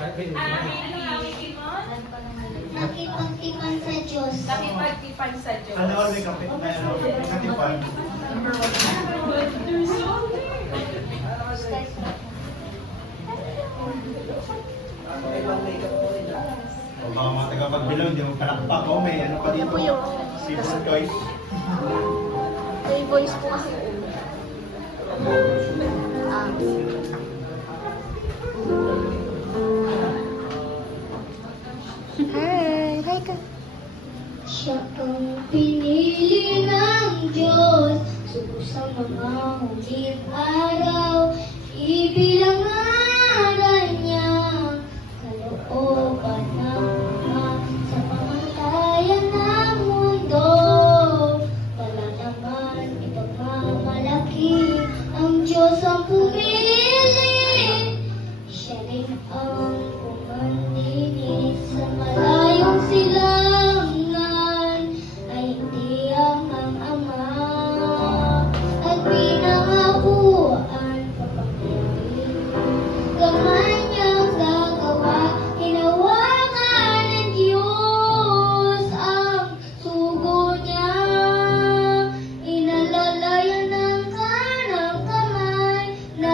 Nakipagtipan sa Diyos. Nakipagtipan sa Diyos. Ano may kapit na katipan? O baka mga tagapagbilaw, hindi mo palakpak. O may ano pa dito? Seafood choice. May voice po kasi. Hi! Hi ka! Siya ang pinili ng Diyos sa mga huling araw. Ibilang aral niya kalooban ng mga sa pamatayan ng mundo. Wala naman ipagmamalaki ang Diyos ang pumili. Siya rin ang pumandini sa malayong silangan ay hindi ang Ama at pinangakuan papagpili. Gamay niyang gagawa, hinawakan ng Diyos ang sugo niya. Inalalayan ng kanang kamay na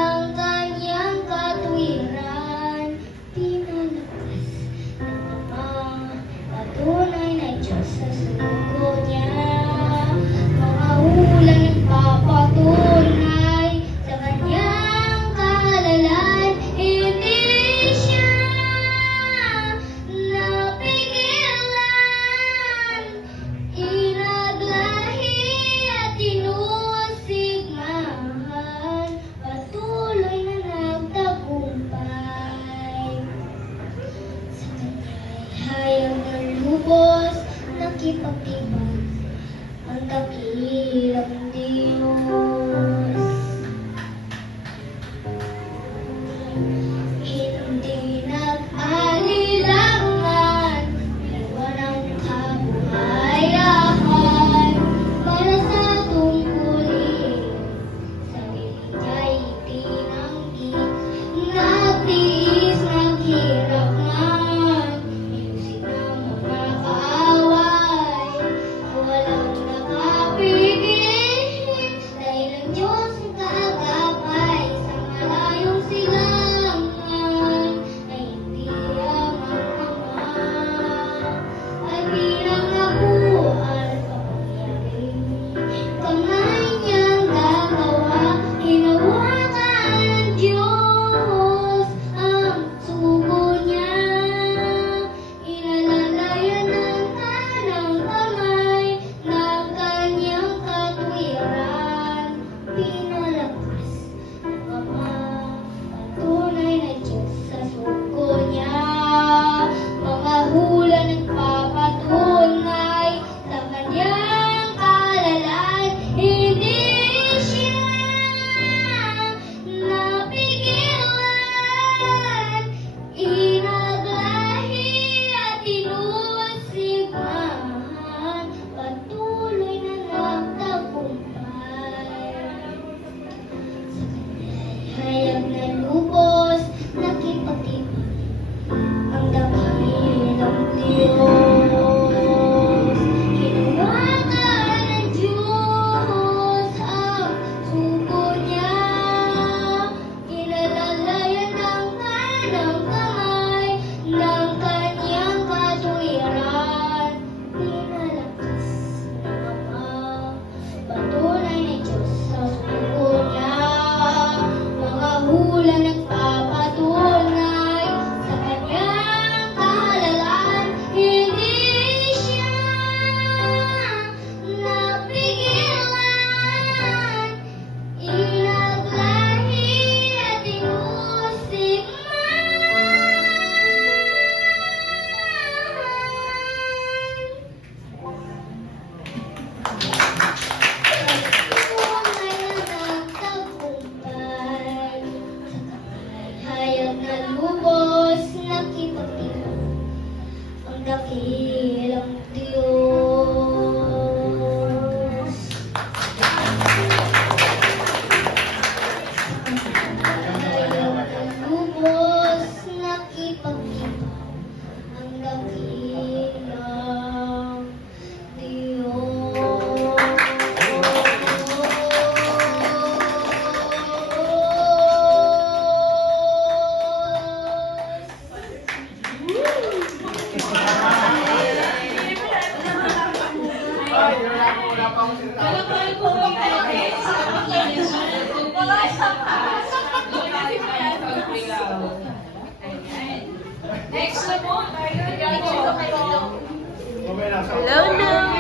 Mamaya na. Hello naman!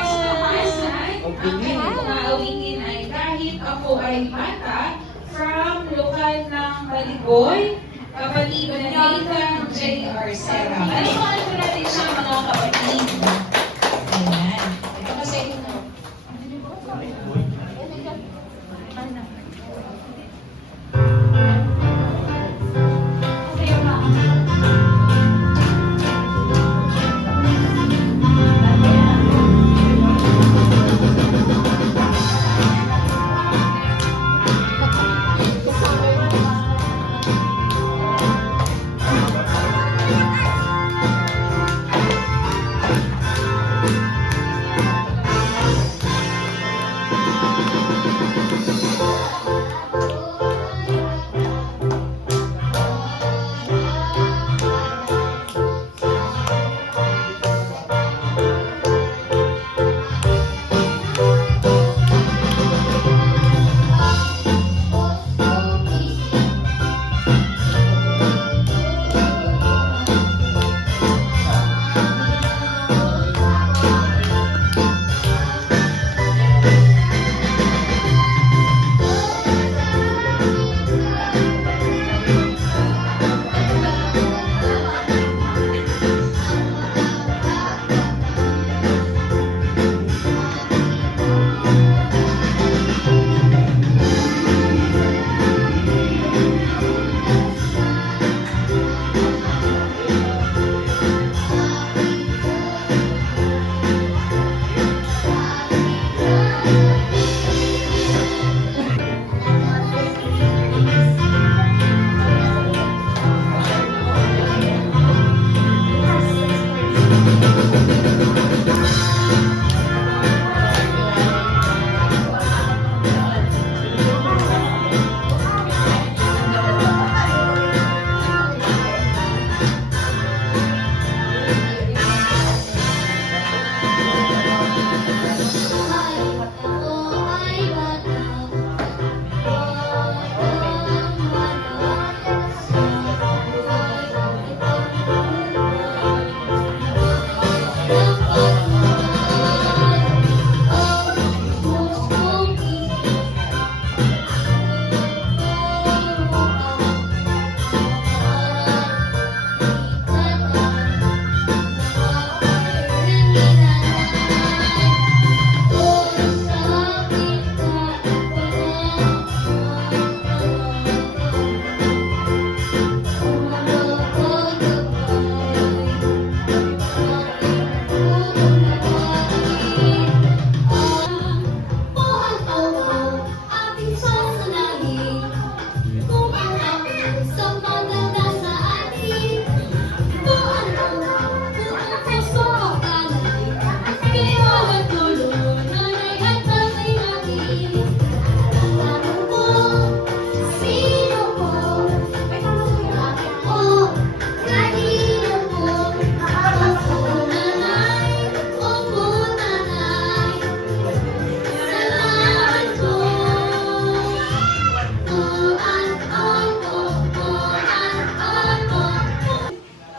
Ang aking mga awingin ay kahit ako ay bata, from lokal ng Baligoy, kapatid na Nathan J. Arcera. Ano po natin siya mga kapatid? Ayan. Ito kasi ito.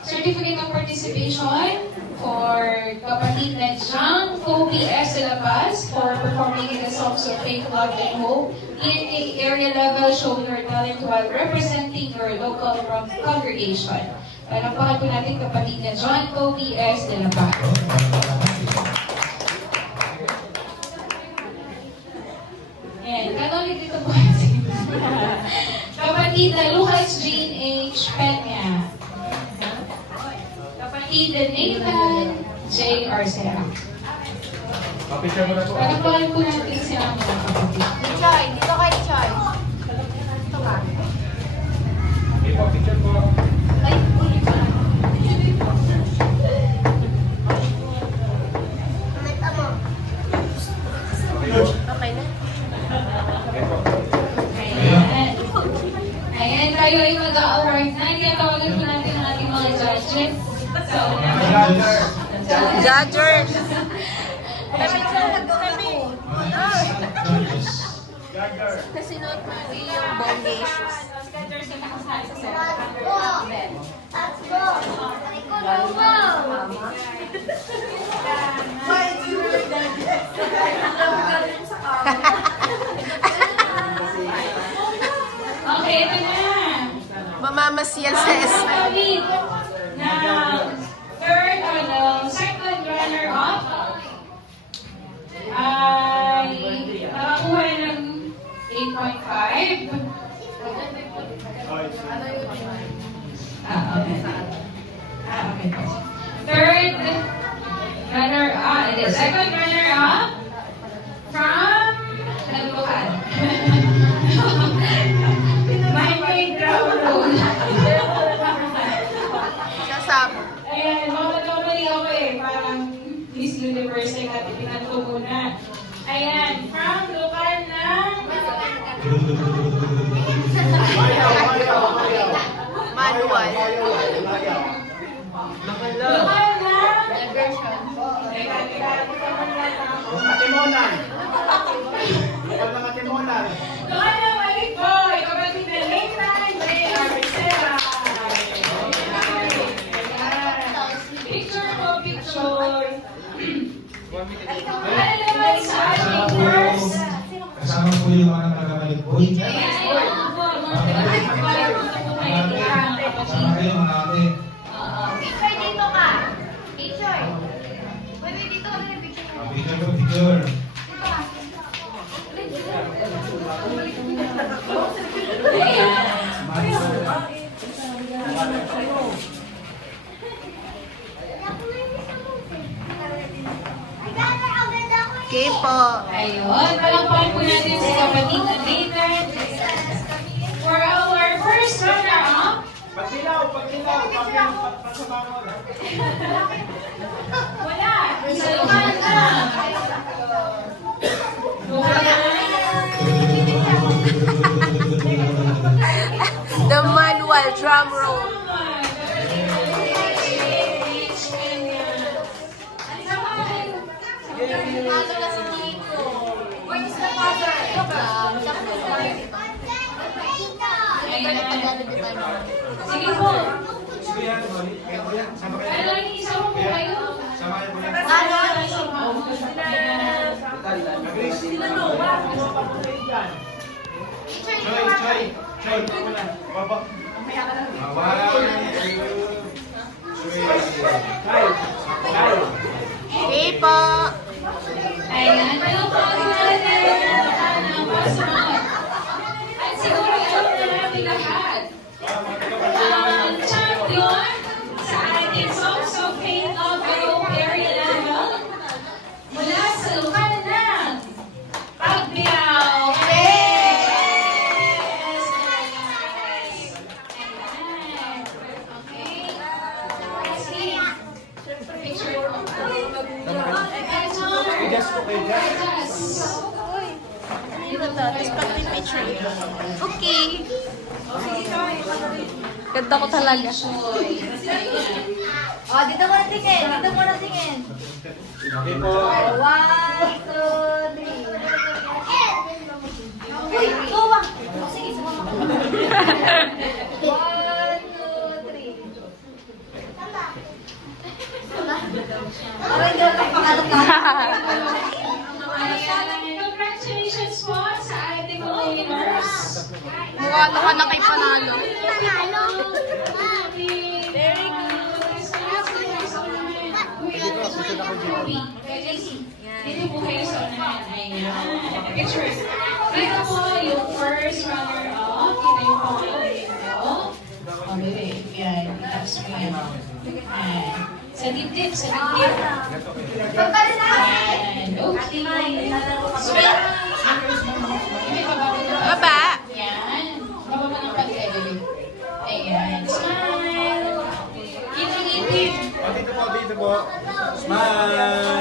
Certificate of Participation for kapatid na Jean Kobe S. de La Paz for performing in the songs of Faith, Love, and Hope. In area level, show your talent while representing your local congregation. Panapahan po natin kapatid na John Kobe S. de La Paz. Ayan, kanolit dito po. Kapatid na Lucas Jean H. Peña. Kapatid na Nathan J. Arcera. Kapicture mo na po. Panapahan po natin sila mga kapatid. Choy, dito kay Choy. Dito ka. Okay po, picture po. Ay, ulit ka. Okay po. Okay na? Okay po. Ayan. Ayan, tayo ay mag-a-award na. Kaya tawagan po natin ang ating mga judges. So, Judgers! Kasi note mo yung bongga issues. Tatlo. Tatlo. Ikaw na ba? Okay, ito na. Mamamasyal sa Wait. Now, third, second runner-up ay nakakuha ng 8.5. Okay. Third second runner-up from Nagbukan. My ground rule. Sasab. Ayan, magkakamali ako eh. Parang Miss Universe ay katipinan ko muna. Ayan, from lokal ng... Manual. Lokal ng... Katimonan. Kapag mga katimonan. Lokal ng Maligboy. Kapatid na Nathan, Ray Arcela. Picture po, picture. Hello, sa ating first. Kasama po yung mga taga-Maligboy. Ayan po, mga taga-Maligboy. Kasama kayo mga ate. Picture dito ka. Picture. Pwede dito ka na picture. Picture po, picture. Okay po. Ayun, palakpakan po natin si kapatid na Nathan. For our first runner-up, Pagdilaw, pagsabangon. wala. Sa lugar na. Lugar na. The manual drum roll. Sige po. Sige yan, sama kayo. Ano, isama po kayo. Sama kayo po yan. Agris. Choy. Baba. Okay po. Ayan, palakpakan natin ang pasunod. At siguro alam na natin lahat. Ang champion sa ating Songs of Faith of Europe area level mula sa lokal ng Pagbiao. Yes! Ayan. Okay. Sige. Picture mo. Just po kayo, just. Tapos pag-picture. Okay. Ganda ko talaga. Oh, dito mo na tingin. Dito mo na tingin. Okay po. 1, 2, 3. Uy, tuwa. Oh, sige, sumama ka. 1, 2, 3. Parang hindi ako pakalat. Congratulations po sa ating mga winners. Mukha ka na kay Panalo. Very good. Dito po kayo sa unahan. Ayan. Picture. Dito po yung first runner-up. Dito yung pangalan nito. Okay. Yan. Tapos po yan. Ayan. Sa dibdib. Sa dibdib. Ayan. Okay. Smile. May bababa na. Baba. Yan. Bababa ng pag-elevate. Ayan. Smile. Ngiti-ngiti. Dito po. Smile.